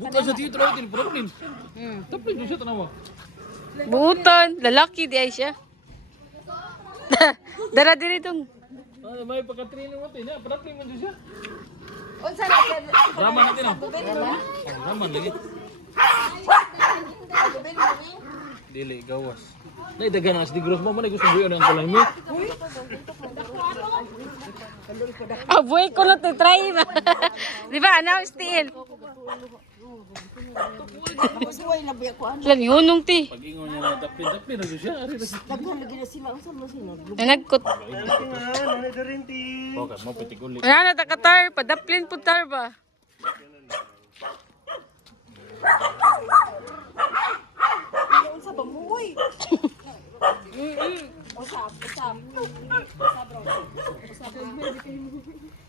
Bukan sa dito lang din, problem. Tapi doon siya tanawa. Buton, lalaki di ay siya. Dara diri tong. May pagka-training mo tin, problem mo doon siya. Unsa na siya? Raman natin ah. Raman lagi. Dili gawas. Nay dagan as di gross mo man gusto buyo ang kulay mo. Ah, buhay ko na to try ba. Di ba ana still. Suway na biya ko ano. Lan yunong ti. Pag ingon niya na dapin na doon siya. Ari na siya. Daghan lagi na sila unsa mo sino. Nanagkot. Okay, mo pitikuli. Ana ta katar, padaplin pud tar ba. Unsa ba mo oy? Usap.